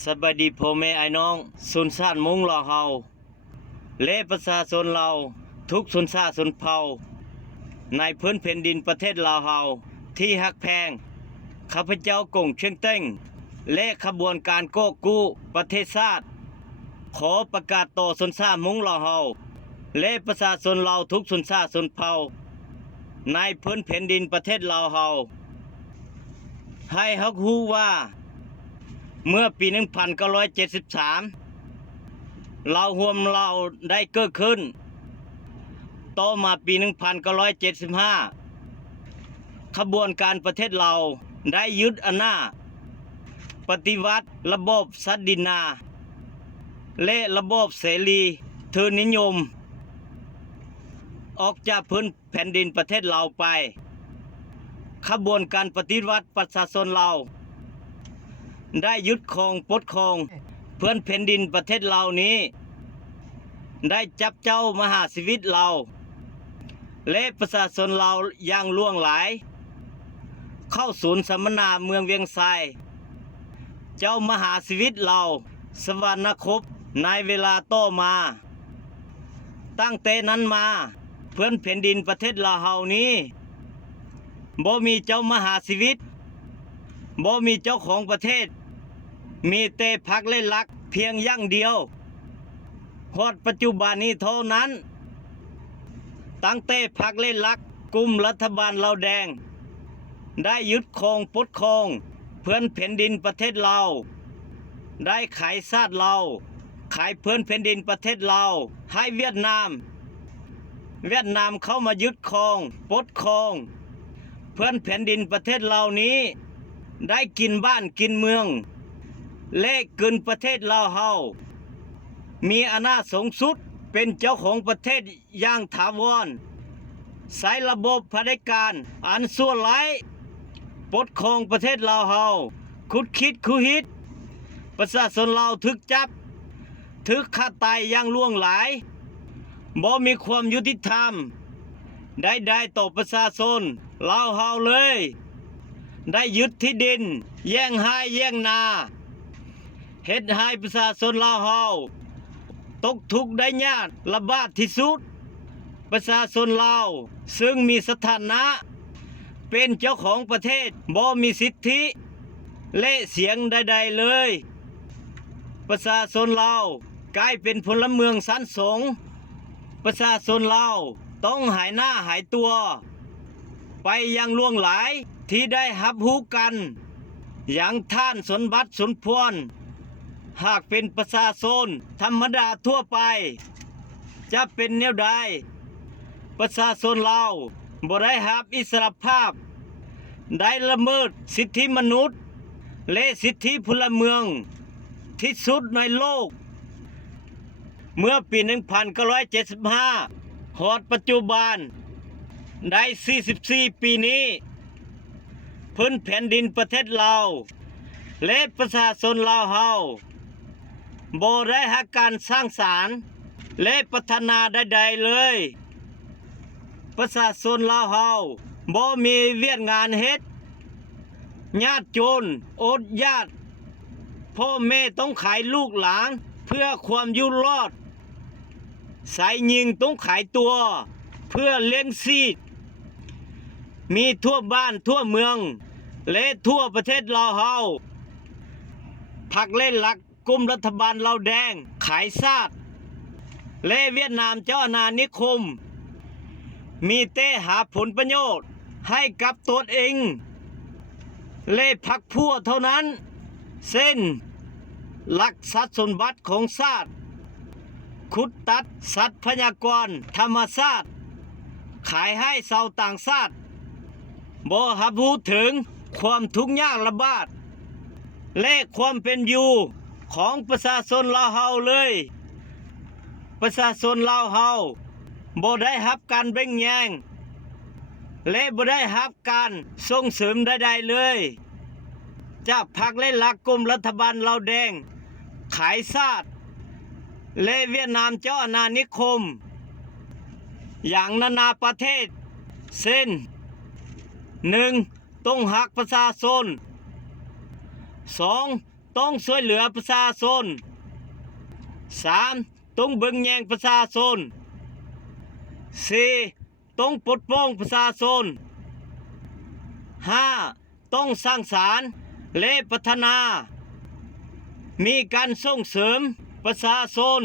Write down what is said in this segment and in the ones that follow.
สบายดีพ่อแม่ไอ้น้องสุนชาติมุงรอเฮาและประชาชนเราทุกชนชาติชนเผ่าในพื้นแผ่นดินประเทศลาวเฮาที่ฮักแพงข้าพเจ้ากงเชียงเต้งและขบวนการโก้กู้ประเทศชาติขอประกาศต่อชนชาติมุงรอเฮาและประชาชนเราทุกชนชาติชนเผ่าในพื้นแผ่นดินประเทศลาวเฮาให้ฮักฮู้ว่าเมื่อปี 1973 เราห่วมเราได้เกิดขึ้นต่อมาปี 1975 ขบวนการประเทศเราได้ยึดอำนาจปฏิวัติระบบสัตดินาและระบบเสรีทุนนิยมออกจากพื้นแผ่นดินประเทศเราไปขบวนการปฏิวัติประชาชนเราได้ยึดครองปกครองเพื่อนแผ่นดินประเทศเรานี้ได้จับเจ้ามหาชีวิตเราและประชาชนเราอย่างล่วงหลายเข้าศูนย์สัมมนาเมืองเวียงไซเจ้ามหาชีวิตเราสวรรคตในเวลาต่อมาตั้งแต่นั้นมาเพื่อนแผ่นดินประเทศลาวเฮานี้บ่มีเจ้ามหาชีวิตบ่มีเจ้าของประเทศมีแต่พรรคเล่นลักเพียงอย่างเดียวฮอดปัจจุบันนี้เท่านั้นตั้งแต่พรรคเล่นลักกลุ่มรัฐบาลลาวแดงได้ยึดครองปกครองเพื่อนแผ่นดินประเทศเราได้ขายชาติเราขายเพื่อนแผ่นดินประเทศเราให้เวียดนามเข้ามายึดครองปกครองเพื่อนแผ่นดินประเทศเรานี้ได้กินบ้านกินเมืองและกินประเทศลาวเฮามีอำนาจสูงสุดเป็นเจ้าของประเทศอย่างถาวรใช้ระบบเผด็จการอันชั่วร้ายปกครองประเทศลาวเฮาคุดคิดคุฮิตประชาชนลาวถึกจับถึกฆ่าตายอย่างล่วงหลายบ่มีความยุติธรรมได้ต่อประชาชนลาวเฮาเลยได้ยึดที่ดินแย่งให้แย่งนาเฮ็ดให้ประชาชนลาวเฮาตกทุกข์ได้ยากลำบากที่สุดประชาชนลาวซึ่งมีสถานะเป็นเจ้าของประเทศบ่มีสิทธิและเสียงใดๆเลยประชาชนลาวกลายเป็นพลเมืองชั้นสูงประชาชนลาวต้องหายหน้าหายตัวไปยังล่วงหลายที่ได้รับรู้กันอย่างท่านสนบัติสนพรหากเป็นประชาชนธรรมดาทั่วไปจะเป็นแนวใดประชาชนลาวบ่ได้รับอิสรภาพได้ละเมิดสิทธิมนุษย์และสิทธิพลเมืองที่สุดในโลกเมื่อปี 1975 ฮอดปัจจุบันได้ 44 ปีนี้พื้นแผ่นดินประเทศลาวและประชาชนลาวเฮาบ่ได้หาการสร้างสรรค์และพัฒนาใดๆเลยประชาชนลาวเฮาบ่มีเวียกงานเฮ็ดยากจนอดอยากพ่อแม่ต้องขายลูกหลานเพื่อความอยู่รอดสายยิงต้องขายตัวเพื่อเลี้ยงชีพมีทั่วบ้านทั่วเมืองและทั่วประเทศลาวเฮาพรรคเล่นหลักกลุ่มรัฐบาลลาวแดงขายชาติและเวียดนามเจ้าอาณานิคมมีแต่หาผลประโยชน์ให้กับตนเองและพรรคพวกเท่านั้นเส้นหลักทรัพย์สมบัติของชาติขุดตัดทรัพยากรธรรมชาติขายให้ชาวต่างชาติบ่รับรู้ถึงความทุกข์ยากลำบากและความเป็นอยู่ของประชาชนลาวเฮาเลยประชาชนลาวเฮาบ่ได้รับการแบ่งแยงและบ่ได้รับการส่งเสริมใดๆเลยจากพรรคและหลักกลุ่มรัฐบาลลาวแดงขายชาติและเวียดนามเจ้าอาณานิคมอย่างนานาประเทศเช่น 1. ต้องหักประชาชน 2. ต้องช่วยเหลือประชาชน 3. ต้องเบิ่งแยงประชาชน 4. ต้องปกป้องประชาชน 5. ต้องสร้างสรรค์และพัฒนา มีการส่งเสริมประชาชน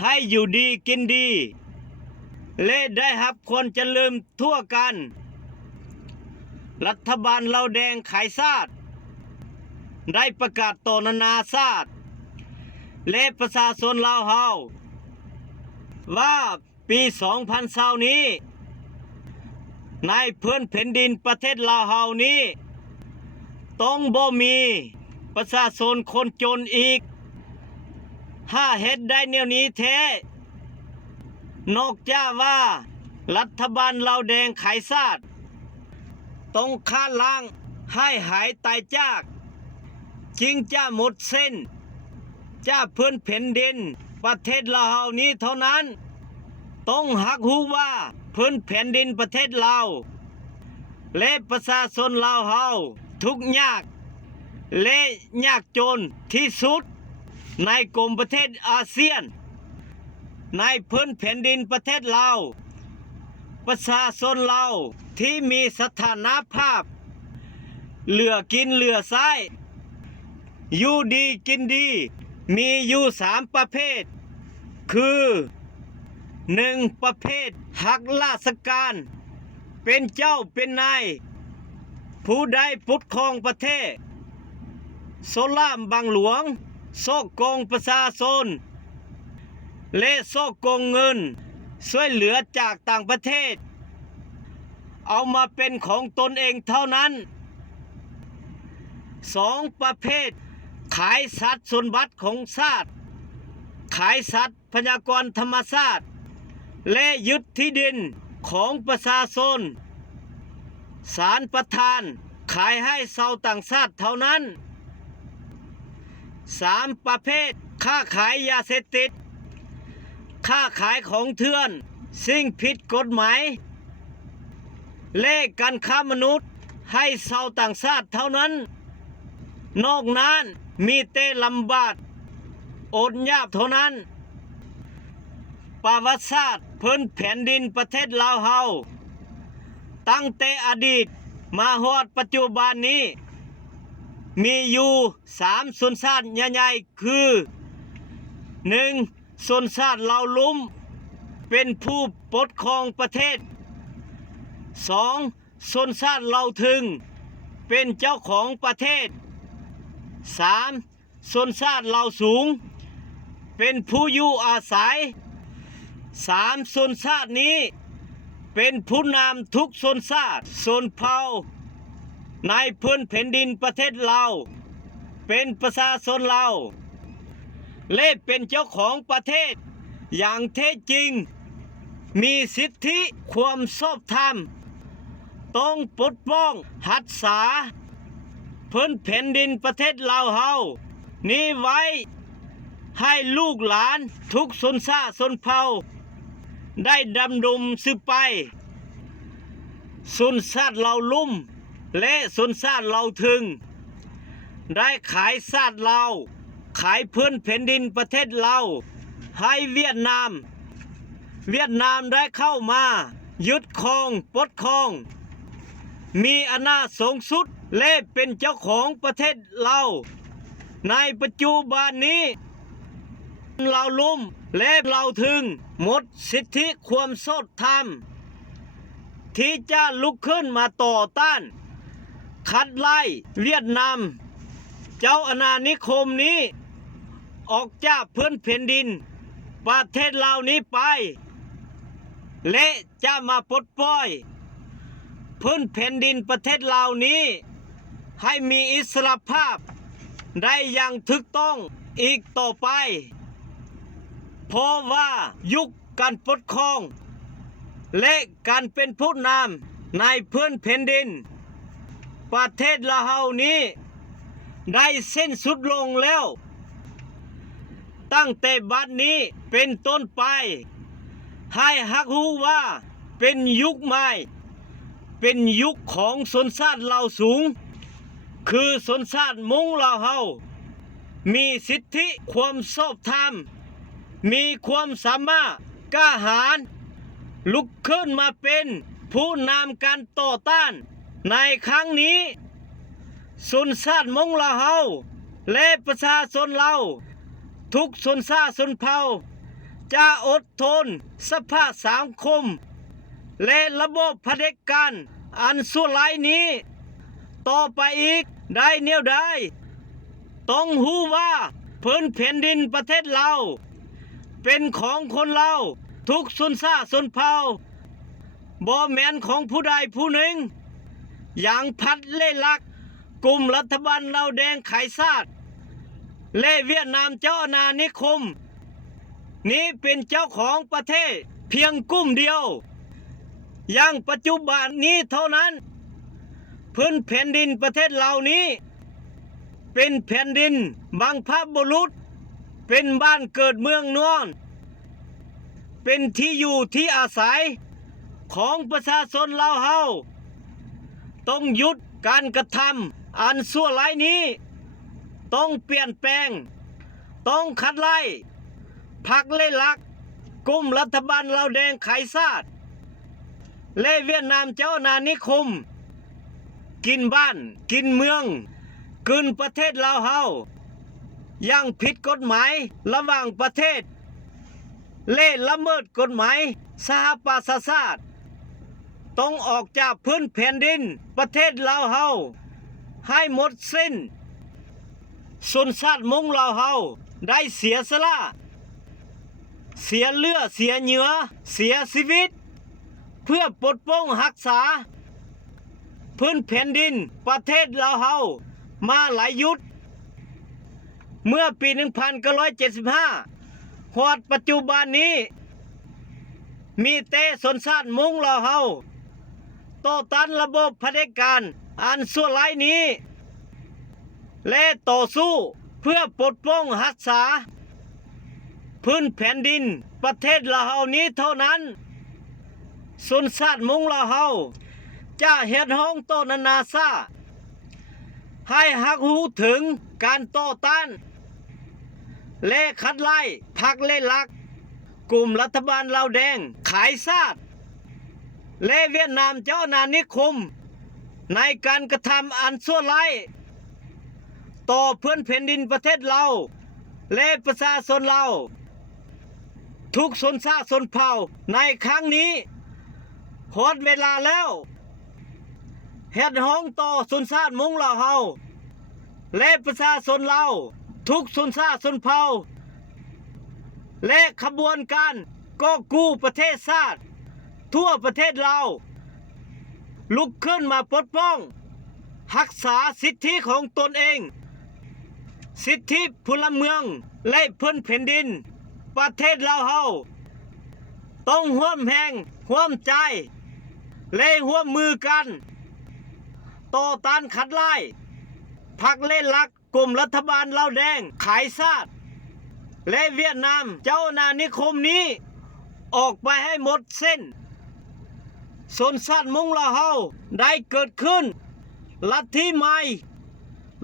ให้อยู่ดีกินดีและได้รับความเจริญทั่วกัน รัฐบาลลาวแดงขายชาติได้ประกาศต่อนานาชาติและประชาชนลาวเฮาว่าปี2020นี้ในพื้นแผ่นดินประเทศลาวเฮานี้ต้องบ่มีประชาชนคนจนอีกถ้าเฮ็ดได้แนวนี้แท้นอกจากว่ารัฐบาลลาวแดงขายชาติต้องฆ่าล้างให้หายตายจากจึงจะหมดสิ้นจะพื้นแผ่นดินประเทศลาวเฮานี้เท่านั้นต้องหักหูว่าพื้นแผ่นดินประเทศลาวและประชาชนลาวเฮาทุกข์ยากและยากจนที่สุดในกลุ่มประเทศอาเซียนในพื้นแผ่นดินประเทศลาวประชาชนลาวที่มีสถานภาพเหลือกินเหลือใช้อยู่ดีกินดีมีอยู่3ประเภทคือ 1. ประเภทหักราชการเป็นเจ้าเป็นนายผู้ใดปกครองประเทศโซล่ามบังหลวงซอกโกงประชาชนและซอกโกงเงินช่วยเหลือจากต่างประเทศเอามาเป็นของตนเองเท่านั้น 2. ประเภทขายสัตว์สมบัติของชาติขายสัตว์พยากรธรรมชาติและยึดที่ดินของประชาชนศาลประทานขายให้ชาวต่างชาติเท่านั้น 3. ประเภทค้าขายยาเสพติดค้าขายของเถื่อนสิ่งผิดกฎหมายและการค้ามนุษย์ให้ชาวต่างชาติเท่านั้นนอกนั้นมีแต่ลำบากอดยากเท่านั้นประวัติศาสตร์พื้นแผ่นดินประเทศลาวเฮาตั้งแต่อดีตมาฮอดปัจจุบันนี้มีอยู่3ชนชาติใหญ่ๆคือ 1. ชนชาติลาวลุ่มเป็นผู้ปกครองประเทศ 2. ชนชาติลาวทึงเป็นเจ้าของประเทศ 3. ชนชาติลาวสูงเป็นผู้อยู่อาศัย 3. ชนชาตินี้เป็นผู้นำทุกชนชาติชนเผ่าในพื้นแผ่นดินประเทศลาวเป็นประชาชนลาวและเป็นเจ้าของประเทศอย่างแท้จริงมีสิทธิความชอบธรรมต้องปกป้องรักษาพื้นแผ่นดินประเทศลาวเฮานี้ไว้ให้ลูกหลานทุกชนชาติชนเผ่าได้ดำรงสืบไปชนชาติลาวลุ่มและชนชาติลาวทึงได้ขายชาติลาวขายพื้นแผ่นดินประเทศลาวให้เวียดนามได้เข้ามายึดครองปกครองมีอำนาจสูงสุดและเป็นเจ้าของประเทศลาวในปัจจุบันนี้ลาวลุ่มและลาวทึงหมดสิทธิความชอบธรรมที่จะลุกขึ้นมาต่อต้านขัดไล่เวียดนามเจ้าอาณานิคมนี้ออกจากพื้นแผ่นดินประเทศลาวนี้ไปและจะมาปลดปล่อยพื้นแผ่นดินประเทศลาวนี้ให้มีอิสรภาพได้อย่างถูกต้องอีกต่อไปเพราะว่ายุคการปกครองและการเป็นผู้นำในพื้นแผ่นดินประเทศลาวนี้ได้สิ้นสุดลงแล้วตั้งแต่บัดนี้เป็นต้นไปให้ฮักฮู้ว่าเป็นยุคใหม่เป็นยุคของชนชาติลาวสูง คือชนชาติมุงลาวเฮามีสิทธิความชอบธรรมมีความสามารถกล้าหาญลุกขึ้นมาเป็นผู้นำการต่อต้านในครั้งนี้ชนชาติมงลาวเฮาและประชาชนเราทุกชนชาติชนเผ่าจะอดทนสภาพสังคมและระบบเผด็จการอันชั่วร้ายนี้ต่อไปอีกได้แนวใดต้องรู้ว่าพื้นแผ่นดินประเทศเราเป็นของคนเราทุกชนชาติชนเผ่าบ่แม่นของผู้ใดผู้หนึ่งอย่างพัดเล่ลักกลุ่มรัฐบาลเราแดงขายชาติและเวียดนามเจ้าอาณานิคมนี้เป็นเจ้าของประเทศเพียงกลุ่มเดียวอย่างปัจจุบันนี้เท่านั้นพื้นแผ่นดินประเทศเหล่านี้เป็นแผ่นดินบังพบุรุษเป็นบ้านเกิดเมืองนอนเป็นที่อยู่ที่อาศัยของประชาชนลาวเฮาต้องหยุดการกระทำอันชั่วร้ายนี้ต้องเปลี่ยนแปลงต้องขัดไล่พรรคเล่ลักกลุ่มรัฐบาลลาวแดงขายชาติและเวียดนามเจ้าอาณานิคมกินบ้านกินเมืองกินประเทศลาวเฮายังผิดกฎหมายระหว่างประเทศเล่ละเมิดกฎหมายสหประชาชาติต้องออกจากพื้นแผ่นดินประเทศลาวเฮาให้หมดสิ้นชนชาติมงลาวเฮาได้เสียสละเสียเลือดเสียเหงื่อเสียชีวิตเพื่อปกป้องรักษาพื้นแผ่นดินประเทศลาวเฮามาหลายยุคเมื่อปี 1975 ฮอดปัจจุบันนี้มีแต่ชนชาติมงลาวเฮาต่อต้านระบบเผด็จการอันชั่วร้ายนี้และต่อสู้เพื่อปกป้องรักษาพื้นแผ่นดินประเทศลาวเฮานี้เท่านั้นชนชาติมงลาวเฮาจะเฮ็ดฮ้องต่อนานาชาติให้ฮักรู้ถึงการต่อต้านและขัดไล่พรรคเล่ลักกลุ่มรัฐบาลลาวแดงขายชาติและเวียดนามเจ้าอาณานิคมในการกระทำอันชั่วร้ายต่อเพื่อนแผ่นดินประเทศเราและประชาชนเราทุกชนชาติชนเผ่าในครั้งนี้หมดเวลาแล้วเฮ็ดฮ้องต่อชนชาติมงลาวเฮาและประชาชนเราทุกชนชาติชนเผ่าและขบวนการก่อกู้ประเทศชาติทั่วประเทศเราลุกขึ้นมาปกป้องรักษาสิทธิของตนเองสิทธิพลเมืองและพื้นแผ่นดินประเทศเราเฮาต้องร่วมแรงร่วมใจและร่วมมือกันต่อต้านขัดไล่พรรคเล่ลักกลุ่มรัฐบาลลาวแดงขายชาติและเวียดนามเจ้าอาณานิคมนี้ออกไปให้หมดเส้นชนชาติมงลาวเฮาได้เกิดขึ้นลัทธิใหม่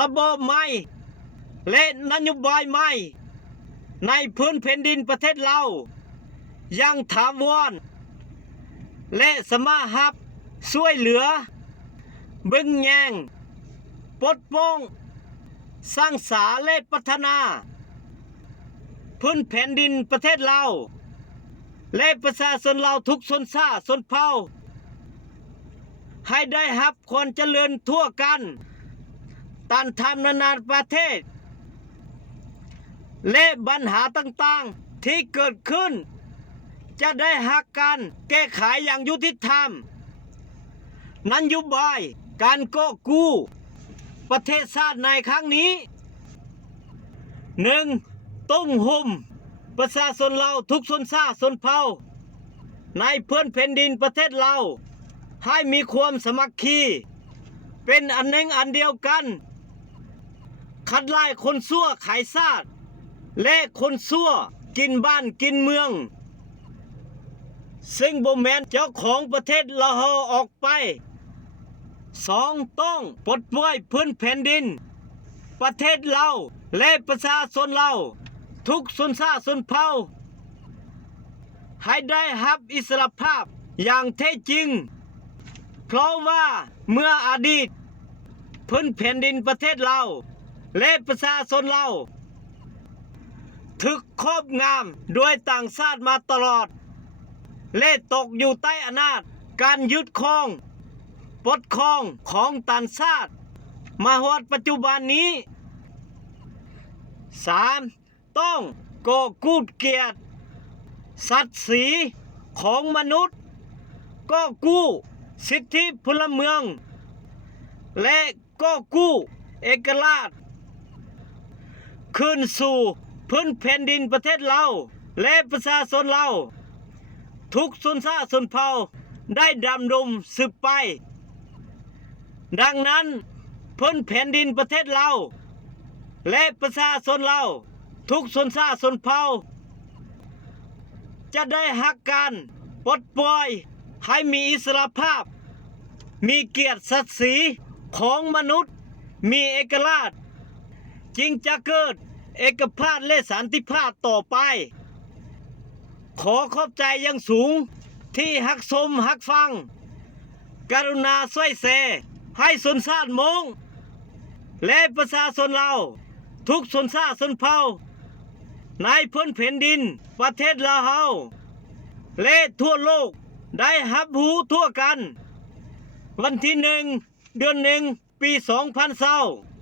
ระบบใหม่และนโยบายใหม่ในพื้นแผ่นดินประเทศเรายังถาวรและสามารถช่วยเหลือบึงแยงปลดป้องสร้างสรรค์และพัฒนาพื้นแผ่นดินประเทศเราและประชาชนเราทุกชนชาติชนเผ่าให้ได้รับความเจริญทั่วกันต้านทานนานาประเทศและปัญหาต่างๆที่เกิดขึ้นจะได้หักกันแก้ไขอย่างยุติธรรมนโยบายการก่อกู้ประเทศชาติในครั้งนี้ 1. ต้องห่มประชาชนเราทุกชนชาติชนเผ่าในพื้นแผ่นดินประเทศเราให้มีความสามัคคีเป็นอันหนึ่งอันเดียวกันขัดไล่คนชั่วขายชาติและคนชั่วกินบ้านกินเมืองซึ่งบ่แม่นเจ้าของประเทศเราออกไป 2. ต้องปลดปล่อยพื้นแผ่นดินประเทศเราและประชาชนเราทุกชนชาติชนเผ่าให้ได้รับอิสรภาพอย่างแท้จริงเพราะว่าเมื่ออดีตพื้นแผ่นดินประเทศเราและประชาชนเราถูกครอบงำโดยต่างชาติมาตลอดและตกอยู่ใต้อำนาจการยึดครองปกครองของต่างชาติมาฮอดปัจจุบันนี้ 3. ต้องก่อกูดเกียรติศักดิ์ศรีของมนุษย์ก่อกู้สิทธิพลเมืองและก่อกู้เอกราชคืนสู่พื้นแผ่นดินประเทศเราและประชาชนเราทุกชนชาติชนเผ่าได้ดำรงสืบไปดังนั้นพื้นแผ่นดินประเทศเราและประชาชนเราทุกชนชาติชนเผ่าจะได้หักกันปลดปล่อยให้มีอิสรภาพมีเกียรติศักดิ์ศรีของมนุษย์มีเอกราชจึงจะเกิดเอกภาพและสันติภาพต่อไปขอขอบใจอย่างสูงที่หักชมหักฟังกรุณาช่วยแชร์ให้ชนชาติมงและประชาชนเราทุกชนชาติชนเผ่าในพื้นแผ่นดินประเทศลาวและทั่วโลกได้รับรู้ทั่วกันวันที่1 เดือน 1 ปี 2020